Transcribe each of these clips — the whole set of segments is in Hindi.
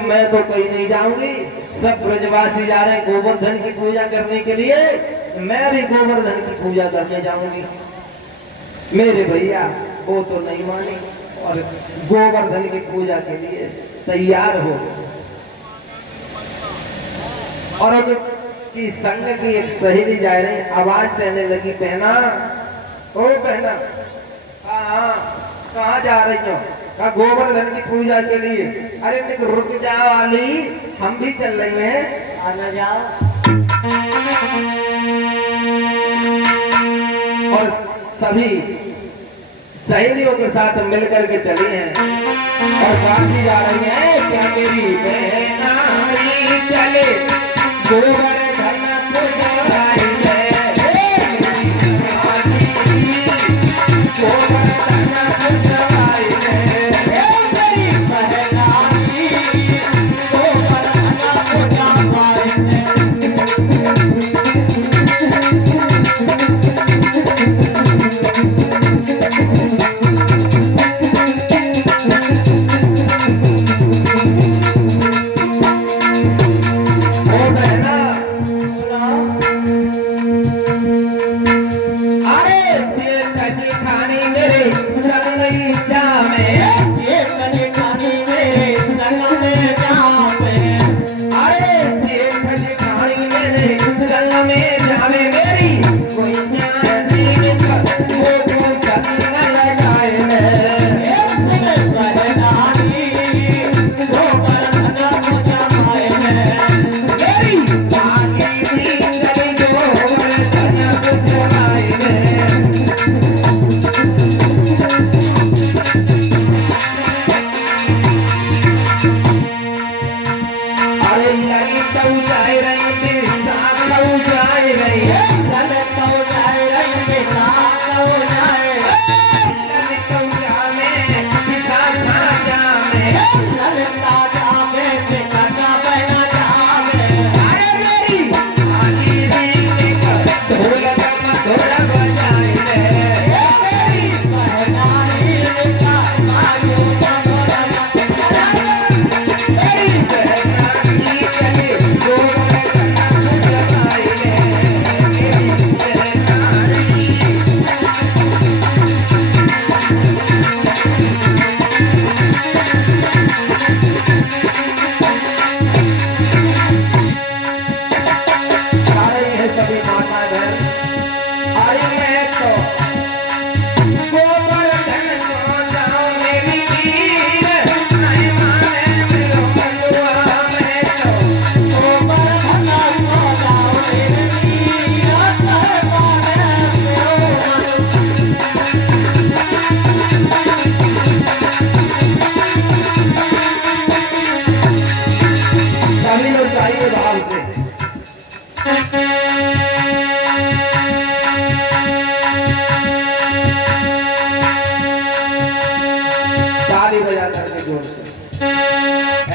मैं तो कहीं नहीं जाऊंगी, सब ब्रजवासी जा रहे हैं गोवर्धन की पूजा करने के लिए, मैं भी गोवर्धन की पूजा करने जाऊंगी। मेरे भैया वो तो नहीं मानी और गोवर्धन की पूजा के लिए तैयार हो गए। और उनकी संग की एक सहेली जा रही, आवाज देने लगी, पहना ओ पहना, कहाँ जा रही हो? कहा गोवर्धन की पूजा के लिए। अरे मैं रुक जाओ वाली, हम भी चल रहे हैं, आना जाओ। और सभी सहेलियों के साथ मिलकर के चली हैं और काफी जा रही हैं। क्या मेरी बहनाई चले गोवर्धन पूजा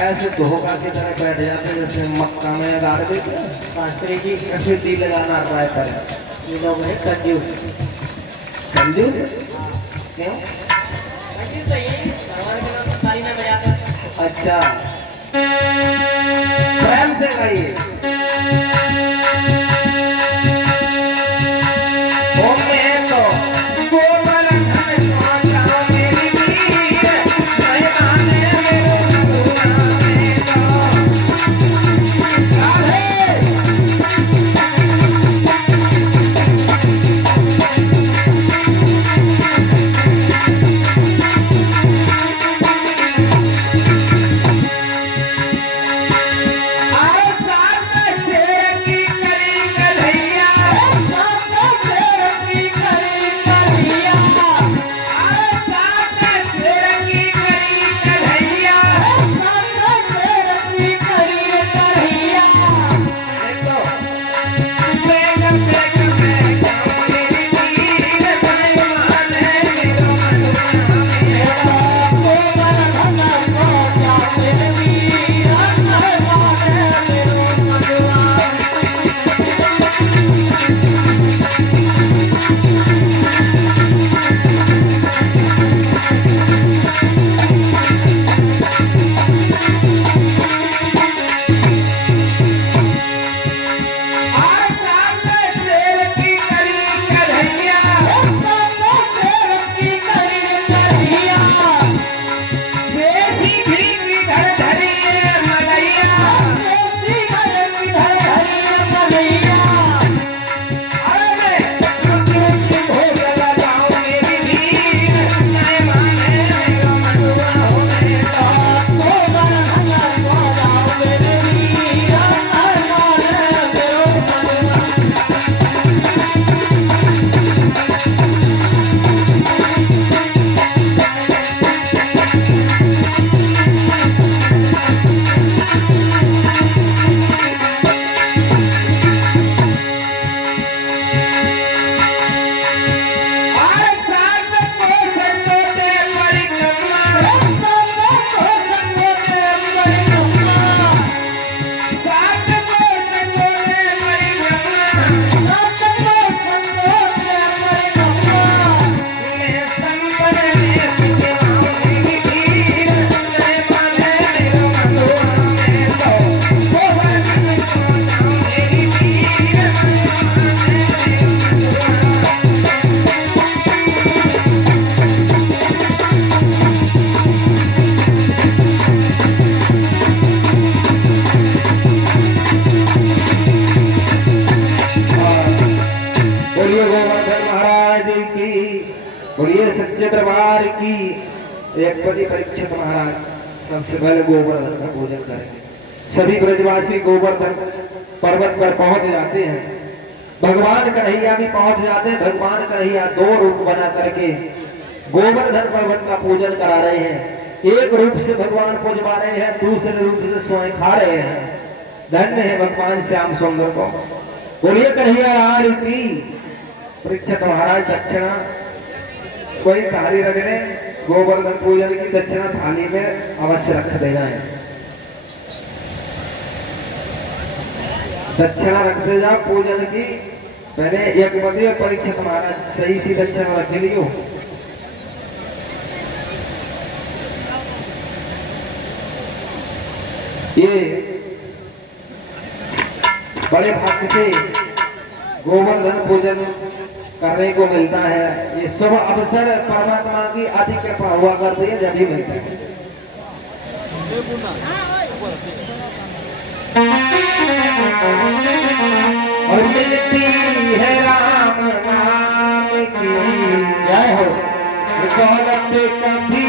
ऐसे धोखा की तरह बैठ जाते जैसे मक्का में गाड़ देते शास्त्री की कसौटी लगाना ट्राई करें। ये लोग हैं कंजूस। कंजूस क्यों? कंजूस है, भगवान के नाम ताली में बजाते। अच्छा, प्रेम से गाइए। साथ दरबार की एक पति परीक्षित महाराज सबसे पहले गोवर्धन का पूजन करेंगे। सभी ब्रजवासी गोवर्धन पर्वत पर पहुंच जाते हैं। भगवान कन्हैया भी पहुंच जाते हैं। भगवान कन्हैया दो रूप बना करके गोवर्धन पर्वत का पूजन करा रहे हैं। एक रूप से भगवान पूजवा रहे हैं, दूसरे रूप से स्वयं खा रहे हैं। धन्य है भगवान श्याम सुंदर को। बोलिए कन्हैया लाल की। परीक्षित महाराज दक्षिणा कोई थाली रख ले, गोवर्धन पूजन की दक्षिणा थाली में अवश्य रख देना है। दक्षिणा रखते जाओ पूजन की। पहले एक बजे परीक्षित महाराज सही सी दक्षिणा रख लियो। ये बड़े भाग्य से गोवर्धन पूजन करने को मिलता है। ये शुभ अवसर परमात्मा की अधिक कृपा हुआ करती है जब भी मिलता है। और मिलती है राम नाम की जय हो दौलत कभी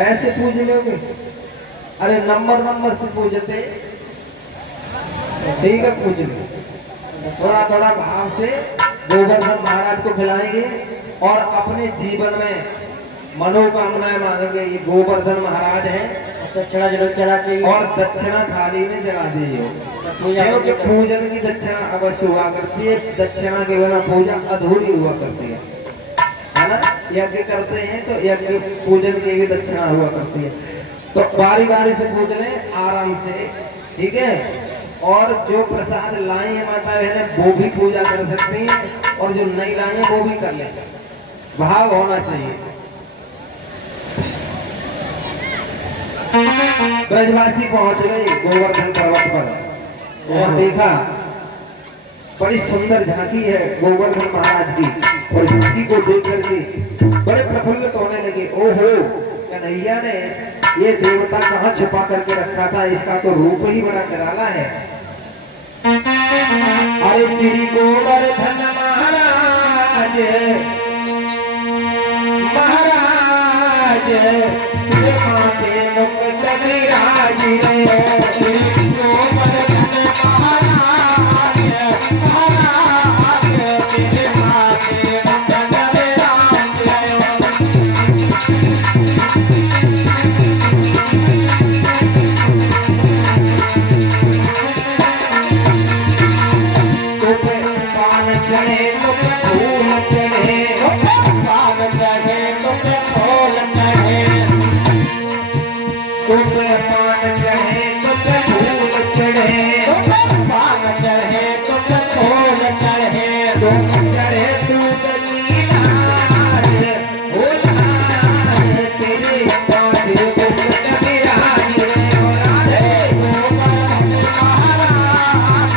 ऐसे पूज लोगे। अरे नंबर से पूजते ठीक है, पूज लो। थोड़ा थोड़ा भाव से गोवर्धन महाराज को खिलाएंगे और अपने जीवन में मनोकामनाएं मांगेंगे। ये गोवर्धन महाराज हैं, दक्षिणा जरूर चला चाहिए और दक्षिणा थाली में जला दीजिए। क्योंकि पूजन की दक्षिणा अवश्य हुआ करती है। दक्षिणा के बिना पूजा अधूरी हुआ करती है ना। यज्ञ करते हैं तो यज्ञ पूजन की भी दक्षिणा हुआ करती है। तो बारी बारी से पूज लें आराम से, ठीक है। और जो प्रसाद लाए हैं माता बहने वो भी पूजा कर सकती हैं, और जो नहीं लाए हैं वो भी कर लें। भाव होना चाहिए। ब्रजवासी पहुंच गए गोवर्धन पर्वत पर और देखा बड़ी सुंदर झांकी है गोवर्धन महाराज की। और झांकी को देख करके बड़े प्रफुल्लित होने लगे। ओहो, कन्हैया ने ये देवता कहाँ छिपा करके रखा था, इसका तो रूप ही बड़ा निराला है। अरे श्री गोवर्धन महाराज महाराज तेरे माथे मुकुट विराज रे गोवर्धन महाराज महाराज तेरे माथे मुकुट विराज पान चढ़े मुख फूल चढ़े पान चढ़े मुख फूल चढ़े पान चढ़े मुख फूल चढ़े पान चढ़े मुख फूल चढ़े चढ़े दूध की लाज हो लाज तेरे पासे मुकुट विराज हो राधे गोवर्धन महाराज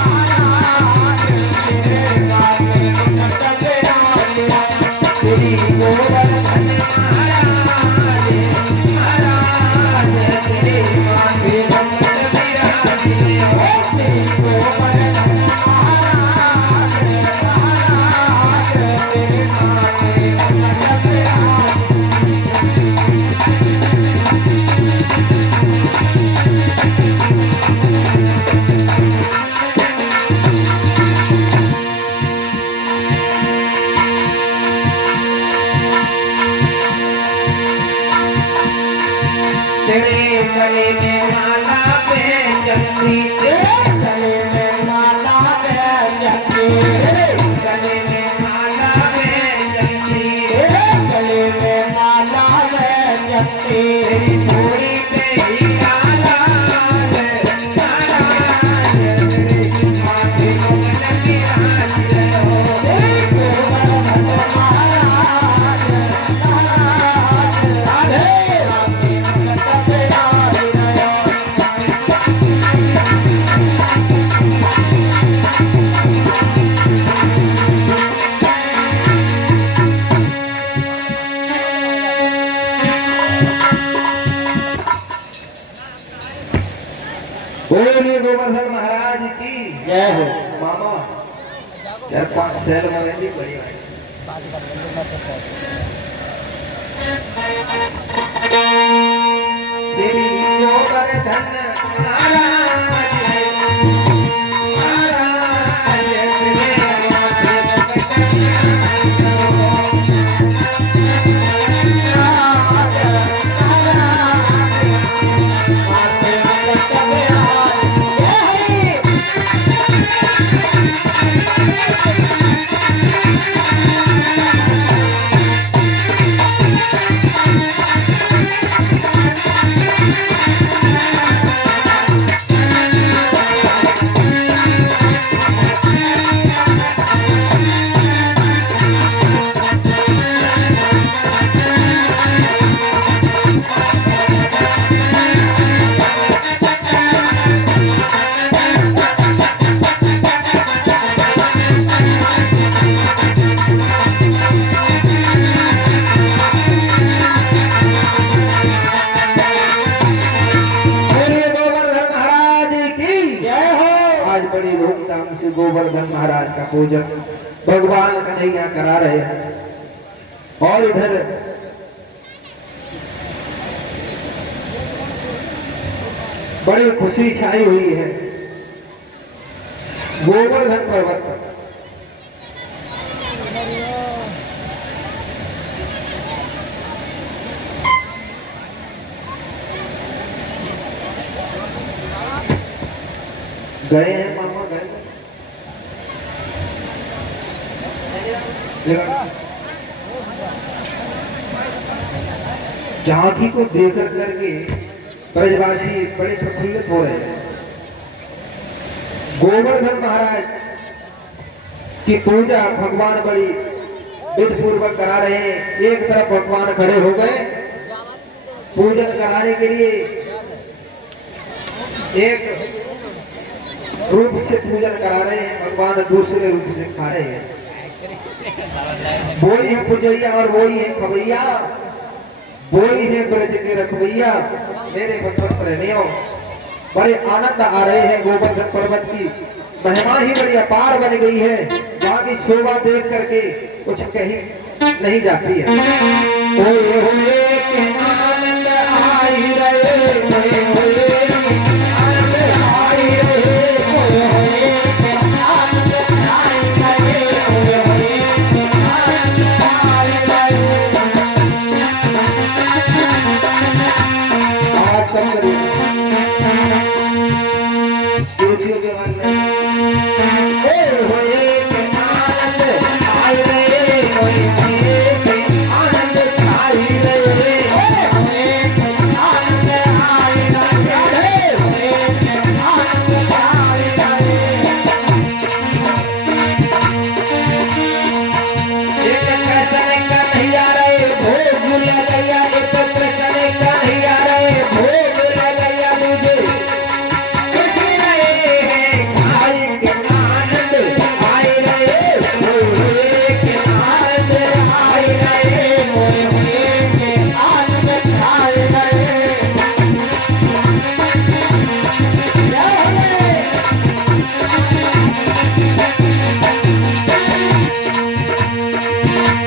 महाराज तेरे पासे मुकुट विराज तेरी गोवर्धन महाराज महाराज तेरे पासे मुकुट विराज तेरी गोवर्धन महाराज महाराज तेरे पासे मुकुट विराज तेरे गले में माला बेचती तेरे गले में माला बेचती गले में माला बेचती गले में माला बेचती तेरी थोड़ी पे हीरा लाल महाराज तेरे माथे मुकुट विराज तेरे गोवर्धन महाराज महाराज राधे बोलिए गोवर्धन महाराज की जय हो। मामा 4-5 सेल मगेंदी बढ़िया तेरी गोवर्धन महाराज महाराज तेरे माथे मुकुट बड़ी धूमधाम से गोवर्धन महाराज का पूजन भगवान कन्हैया करा रहे हैं और इधर बड़ी खुशी छाई हुई है गोवर्धन पर्वत पर। गए हैं मामा गए झांकी को देख करके ब्रजवासी बड़े प्रफुल्लित हो रहे हैं। गोवर्धन महाराज की पूजा भगवान बड़ी विधि पूर्वक करा रहे हैं। एक तरफ भगवान खड़े हो गए पूजन कराने के लिए, एक रूप से पूजन करा रहे हैं, भगवान दूसरे रूप से खा रहे हैं। वही है पुजैया और वही है खवैया, वही है ब्रज के रखवैया। मेरे भक्त प्रेमियों, बड़े आनंद आ रहे हैं। गोवर्धन पर्वत की महिमा ही बड़ी अपार बन गई है, जहाँ की शोभा देख करके कुछ कहीं नहीं जाती है। ओए होए जोशियों के बाद में ओ होए के आनंद आई रे होए के आनंद आई रे होए के आनंद आई रे होए के आनंद आई रे एक कृष्ण कन्हैया रे भोग लगैया एक कृष्ण कन्हैया रे भोग लगैया तुझे खुशी रहे हैं भाई के आनंद आए रहे होए के आनंद आए रहे होए के आनंद आए रहे क्या होए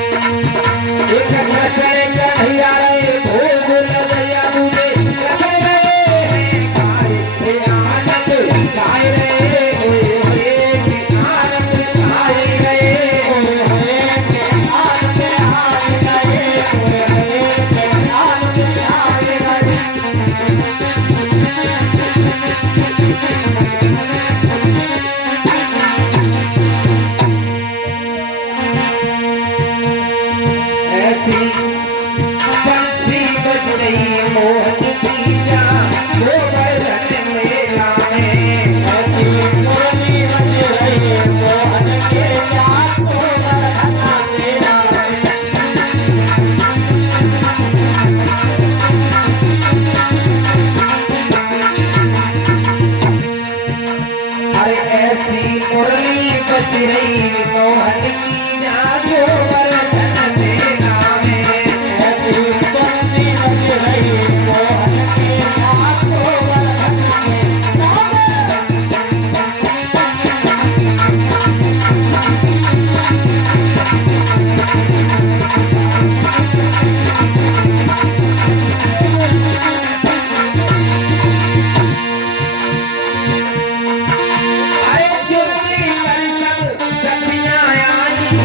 एक कृष्ण कन्हैया रे भोग लगैया तुझे कृष्ण रहे हैं भाई के आनंद आए रहे होए के आनंद आए रहे होए के आनंद आए रहे होए के आनंद आए रहे ऐसी बंसी बज रही मोहन की जा गोवर्धन मेला में ऐसी मुरली बज रही मोहन के जा गोवर्धन मेला में अरे ऐसी मुरली बज रही मोहन की जा गोवर्धन मेला में ऐसी बंसी बज रही मोहन की जा गोवर्धन मेला में अरे जुगली परिषद सखियां आई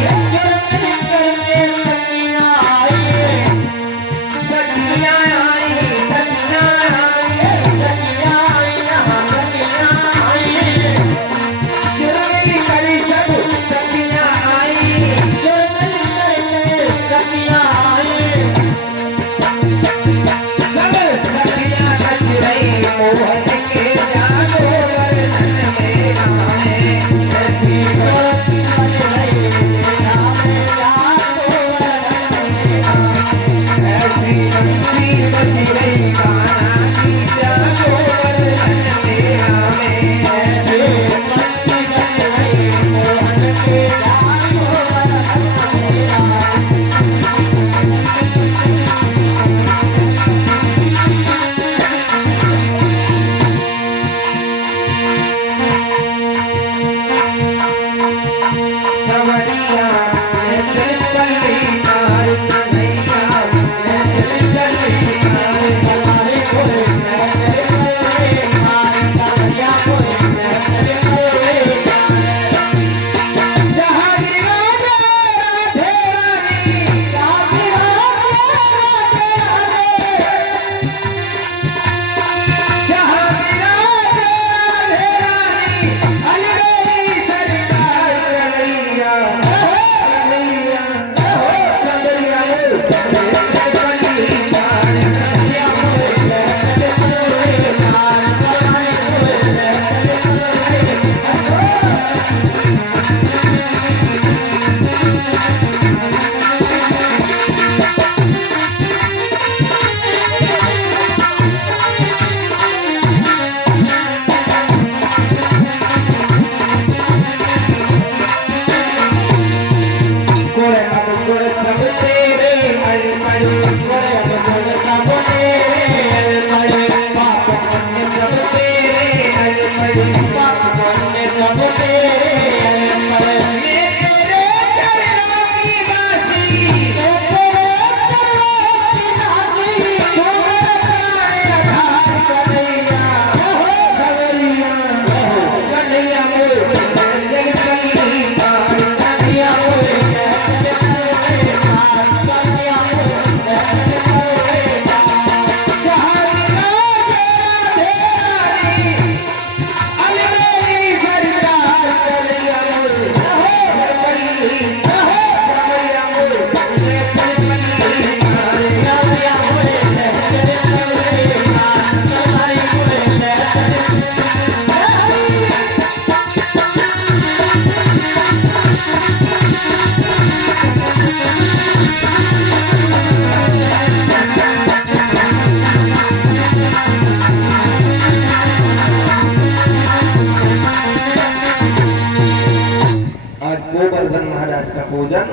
पूजन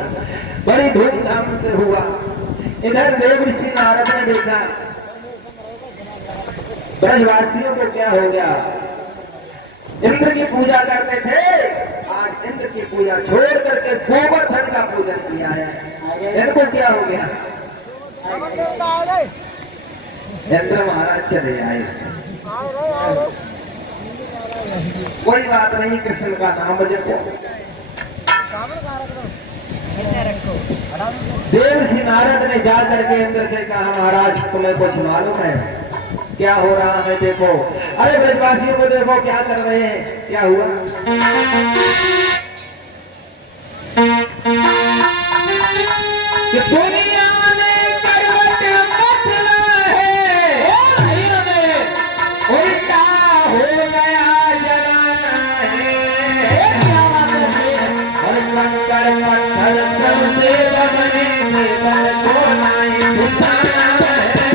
बड़ी धूमधाम से हुआ। इधर देव ऋषि नारद ने देखा ब्रजवासियों को क्या हो गया, इंद्र की पूजा करते थे, आज इंद्र की पूजा छोड़ करके गोवर्धन का पूजन किया है। इनको क्या हो गया, इंद्र महाराज चले आए। कोई बात नहीं, कृष्ण का नाम जपो। देव श्री नारद ने जाकर के इंद्र से कहा, महाराज तुम्हें कुछ मालूम है क्या हो रहा है? देखो, अरे ब्रजवासियों को देखो क्या कर रहे हैं, क्या हुआ? कि दुनिया ने करवट बदला है, उल्टा हो गया जमाना है, और कंकड़ पत्थर सबसे दबने के बल को नहीं बिछाना है।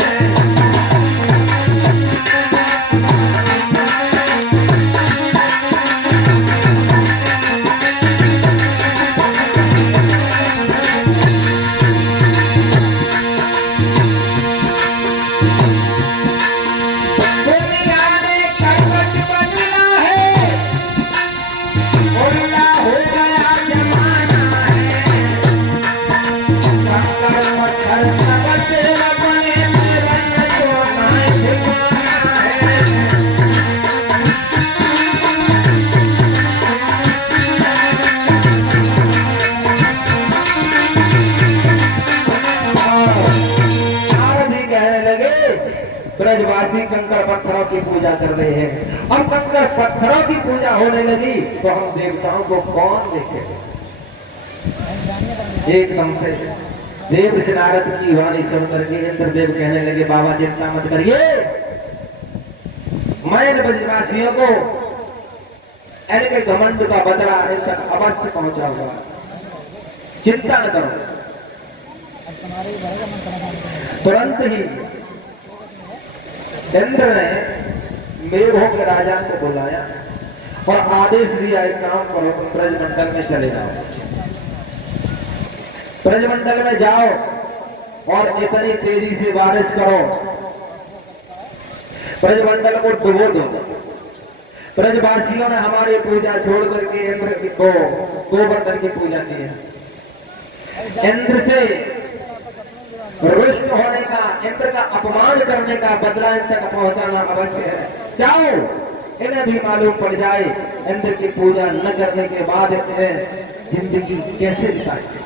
ब्रजवासी कंकड़ पत्थरों की पूजा कर रहे हैं। अब कंकड़ पत्थरों की पूजा होने लगी तो हम देवताओं को कौन देखे? एकदम से देव से नारद की वाणी सुन करके इंद्रदेव कहने लगे, बाबा चिंता मत करिए, मैं ब्रजवासियों को इनके घमंड का बदला इन तक अवश्य पहुंचाऊंगा, चिंता न करो। तुरंत ही इंद्र ने मेघों के राजा को बुलाया और आदेश दिया, एक काम करो, तुम ब्रजमंडल में चले जाओ, ब्रजमंडल में जाओ और इतनी तेजी से बारिश करो, ब्रजमंडल को डुबो दो। ब्रजवासियों ने हमारी पूजा छोड़ करके इंद्र को गोवर्धन की पूजा की है। इंद्र से रुष्ट होने का, इंद्र का अपमान करने का बदला इन तक पहुंचाना अवश्य है। जाओ, इन्हें भी मालूम पड़ जाए इंद्र की पूजा न करने के बाद जिंदगी कैसे बिताएंगे।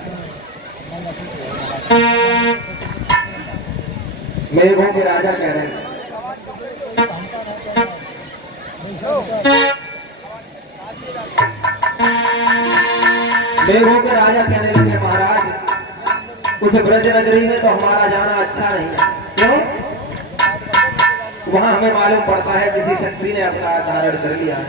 मेघों के राजा कह रहे हैं, मेघों के राजा कहने लगे, महाराज उस ब्रज नगरी में तो हमारा जाना अच्छा नहीं है। क्यों? वहां हमें मालूम पड़ता है किसी शक्ति ने अपना धारण कर लिया है।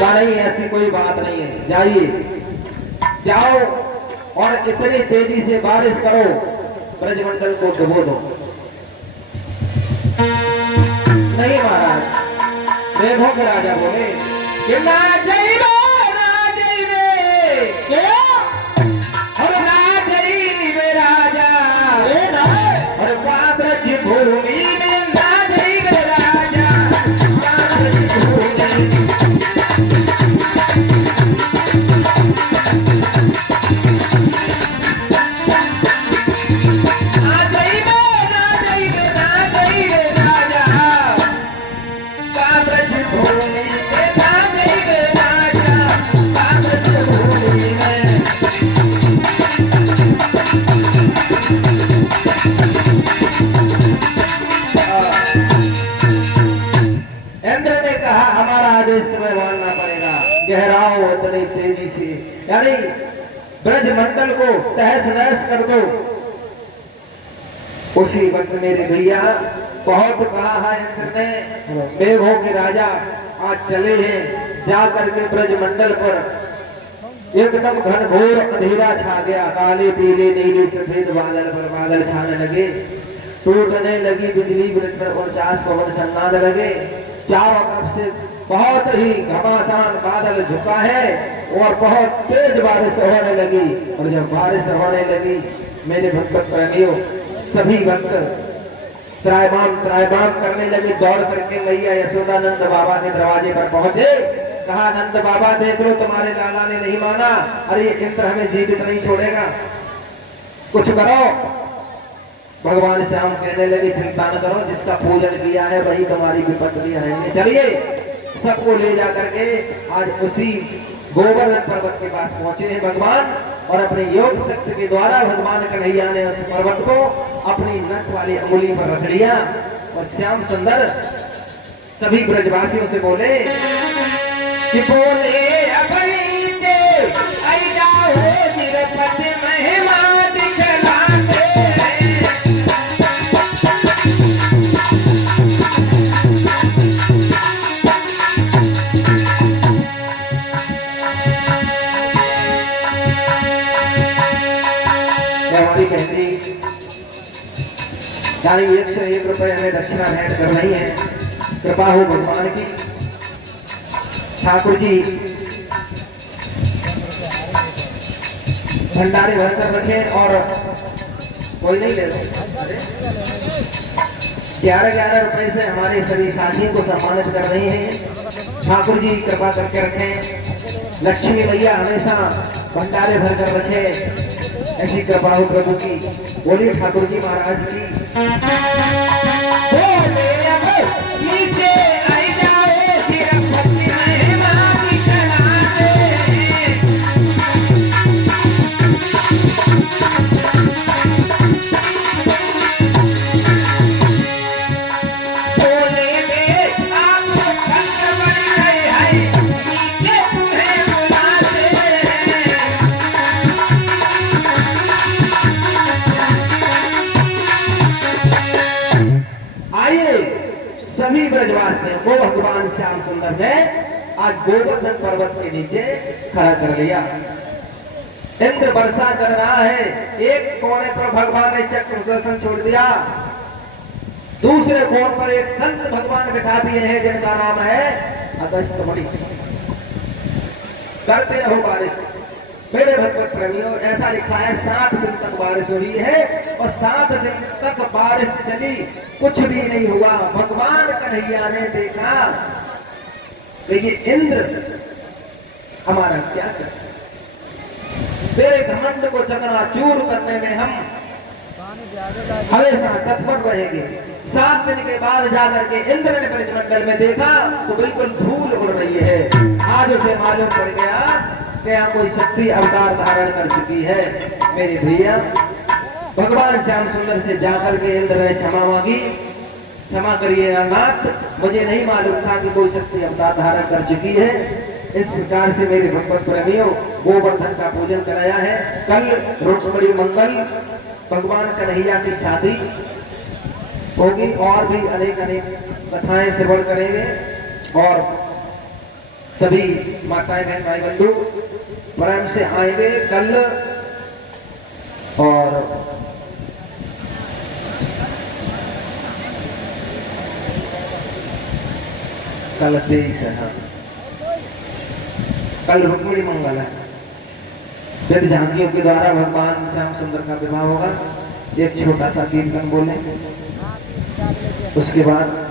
नहीं, ऐसी कोई बात नहीं है, जाइए, जाओ और इतनी तेजी से बारिश करो, ब्रजमंडल को डुबो दो। नहीं महाराज, मेघों के राजा बोले कि ना जाइबे, ना जाइबे, क्या? और ना जाइबे राजा, और ब्रज भूमि में ना जाइबे राजा, ब्रज भूमि। गहराओ उतनी तेजी से, यानी ब्रजमंडल को तहस नहस कर दो। उसी वक्त मेरे भैया बहुत कहा है इंद्र ने, मेघों के राजा आज चले हैं, जा करके ब्रजमंडल पर एकदम घनघोर अंधेरा छा गया, काले पीले नीले सफेद बादल पर बादल छाने लगे, टूटने लगी बिजली, 49 पवन सन्नाद लगे, चारों तरफ से बहुत ही घमासान बादल झुका है और बहुत तेज बारिश होने लगी। और जब बारिश होने लगी मेरे भक्त प्रेमियों सभी भक्त त्रायमान करने लगे। दौड़ करके मैया यशोदा नंद बाबा के दरवाजे पर पहुंचे। कहा नंद बाबा देख लो तुम्हारे लाला ने नहीं माना, अरे ये इंद्र हमें जीवित नहीं छोड़ेगा, कुछ करो। भगवान श्याम कहने लगे चिंता न करो, जिसका पूजन किया है वही तुम्हारी विपत्ति हरेंगे। चलिए सबको ले जा करके आज उसी गोवर्धन पर्वत के पास पहुंचे हैं भगवान, और अपने योग शक्ति के द्वारा भगवान कन्हैया ने उस पर्वत को अपनी नख वाली अंगुली पर रख लिया। और श्याम सुंदर सभी ब्रजवासियों से बोले कि बोले अपनीचे आई जाओ निरपति महिमा दिखलाते। यानी 101 रुपए हमें दक्षिणा भेंट कर रही है। कृपा हो भगवान की। ठाकुर जी भंडारे भरकर रखे और कोई नहीं ले रहे। 11-11 रुपए से हमारे सभी साथियों को सम्मानित कर रही हैं। ठाकुर जी कृपा करके रखें। लक्ष्मी मैया हमेशा भंडारे भरकर रखे, ऐसी कृपा हो प्रभु की। बोलिए ठाकुर जी महाराज की। नीचे आई जाओ निरपति महिमा दिखलाते। बोले में आपको छत्र बन गए हैं, नीचे तुम्हें बुलाते। सभी ब्रजवासियों को भगवान श्याम सुंदर ने आज गोवर्धन पर्वत के नीचे खड़ा कर लिया। इंद्र वर्षा कर रहा है। एक कोने पर भगवान ने चक्र सुदर्शन छोड़ दिया, दूसरे कोण पर एक संत भगवान बिठा दिए हैं जिनका नाम है अगस्त मणि। करते रहो बारिश मेरे भगवत प्रेमियों। ऐसा लिखा है 7 दिन तक बारिश हो रही है और 7 दिन तक बारिश चली, कुछ भी नहीं हुआ। भगवान कन्हैया ने देखा कि ये इंद्र हमारा क्या करे, तेरे घमंड को चकनाचूर करने में हम हमेशा तत्पर रहेंगे। 7 दिन के बाद जाकर के इंद्र ने ब्रजमंडल में देखा तो बिल्कुल धूल उड़ रही है। आज उसे मालूम पड़ गया कि यहाँ कोई शक्ति अवतार धारण कर चुकी है। मेरे भैया भगवान श्याम सुंदर से जाकर के इंद्र ने क्षमा मांगी। क्षमा करिए नाथ, मुझे नहीं मालूम था कि कोई शक्ति अवतार धारण कर चुकी है। इस प्रकार से मेरे भगवत प्रेमियों गोवर्धन का पूजन कराया है। कल रुक्मिणी मंगल भगवान कन्हैया की शादी होगी और भी अनेक कथाएं श्रवण करेंगे और सभी माताएं बहन भाई बंधु प्रेम से आएंगे कल। और कल 23 है। हाँ, कल रुक्मिणी मंगल है। फिर झांकियों के द्वारा भगवान श्याम सुंदर का विवाह होगा। एक छोटा सा कीर्तन बोले, उसके बाद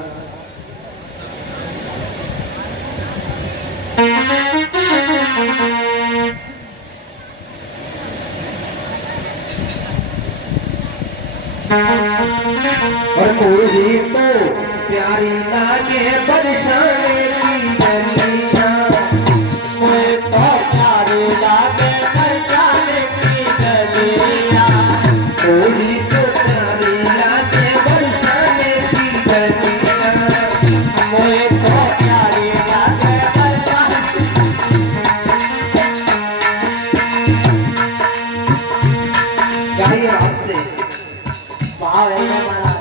और मुझे तो प्यारी लागे बरसाने की गलियां, मुझे तो प्यारी लागे बरसाने की गलियां, मुझे तो प्यारी लागे बरसाने की गलियां, मुझे तो प्यारी लागे बरसाने। गाइए आपसे भाव है हमारा।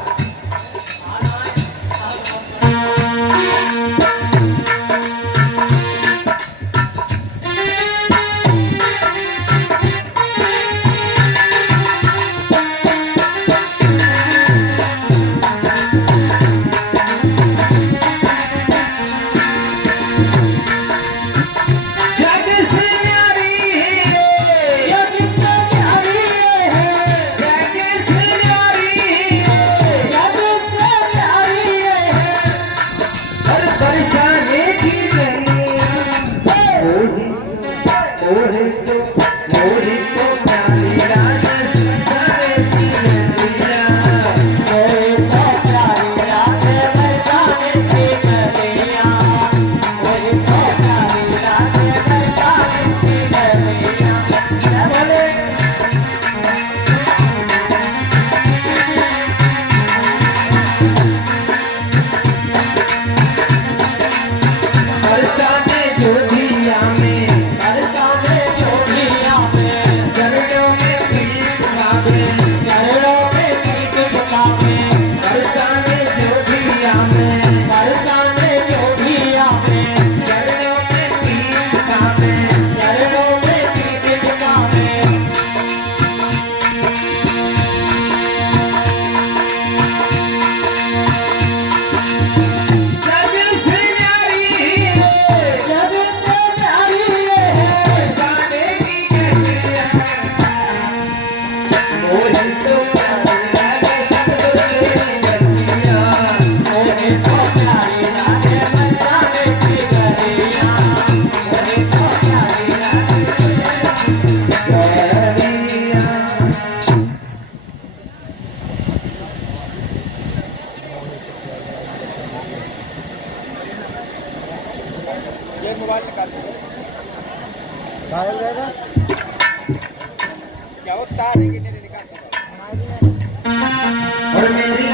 और मेरी